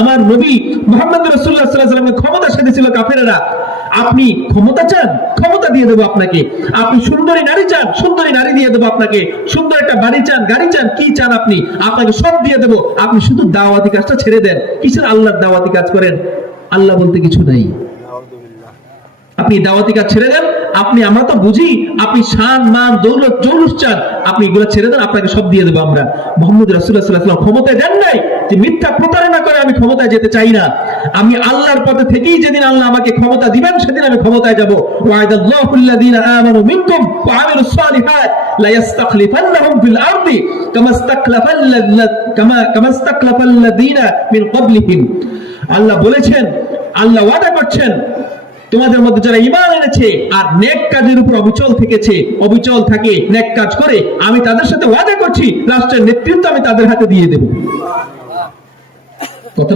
আমার নবী মুহাম্মদ রাসূলুল্লাহ সাল্লাল্লাহু আলাইহি ওয়াসাল্লামকে ক্ষমতা সাথে কাফেররা। আপনি ক্ষমতা চান, ক্ষমতা দিয়ে দেবো আপনাকে। আপনি সুন্দরী নারী চান, সুন্দরী নারী দিয়ে দেবো আপনাকে। সুন্দর একটা বাড়ি চান, গাড়ি চান, কি চান আপনি, আপনাকে সব দিয়ে দেবো। আপনি শুধু দাওয়াতি কাজটা ছেড়ে দেন। কিসের আল্লাহর দাওয়াতি কাজ করেন? আল্লাহ বলতে কিছু নাই। আপনি দাওয়াতি কাজ ছেড়ে দেন। আমরা তো বুঝি আপনি শান মান দৌলত জৌলুস চান, আপনি এগুলো ছেড়ে দেন, আপনাকে সব দিয়ে দেবো আমরা। মুহাম্মদ রাসূলুল্লাহ সাল্লাল্লাহু আলাইহি ওয়াসাল্লাম ক্ষমতায় দেন নাই যে মিথ্যা প্রতারণা করে আমি ক্ষমতায় যেতে চাই না। আমি আল্লাহর পথে থেকেই যেদিন আল্লাহ আমাকে ক্ষমতা দিবেন সেদিন আমি ক্ষমতায় যাব। ওয়া'দাল্লাহুল্লাযীনা আমানু মিনকুম ওয়া আমিলুস সালিহাত লা ইস্তাখলিফান্নাহুম ফিল আরদি কামা ইস্তাখলাফাল্লাযীনা মিন ক্বাবলিহিম। আল্লাহ বলেছেন, আল্লাহ ওয়াদা করছেন, তোমাদের মধ্যে যারা ঈমান এনেছে আর নেক কাজের উপর অবিচল থাকে, নেক কাজ করে, আমি তাদের সাথে ওয়াদা করছি রাষ্ট্রের নেতৃত্ব আমি তাদের হাতে দিয়ে দেব।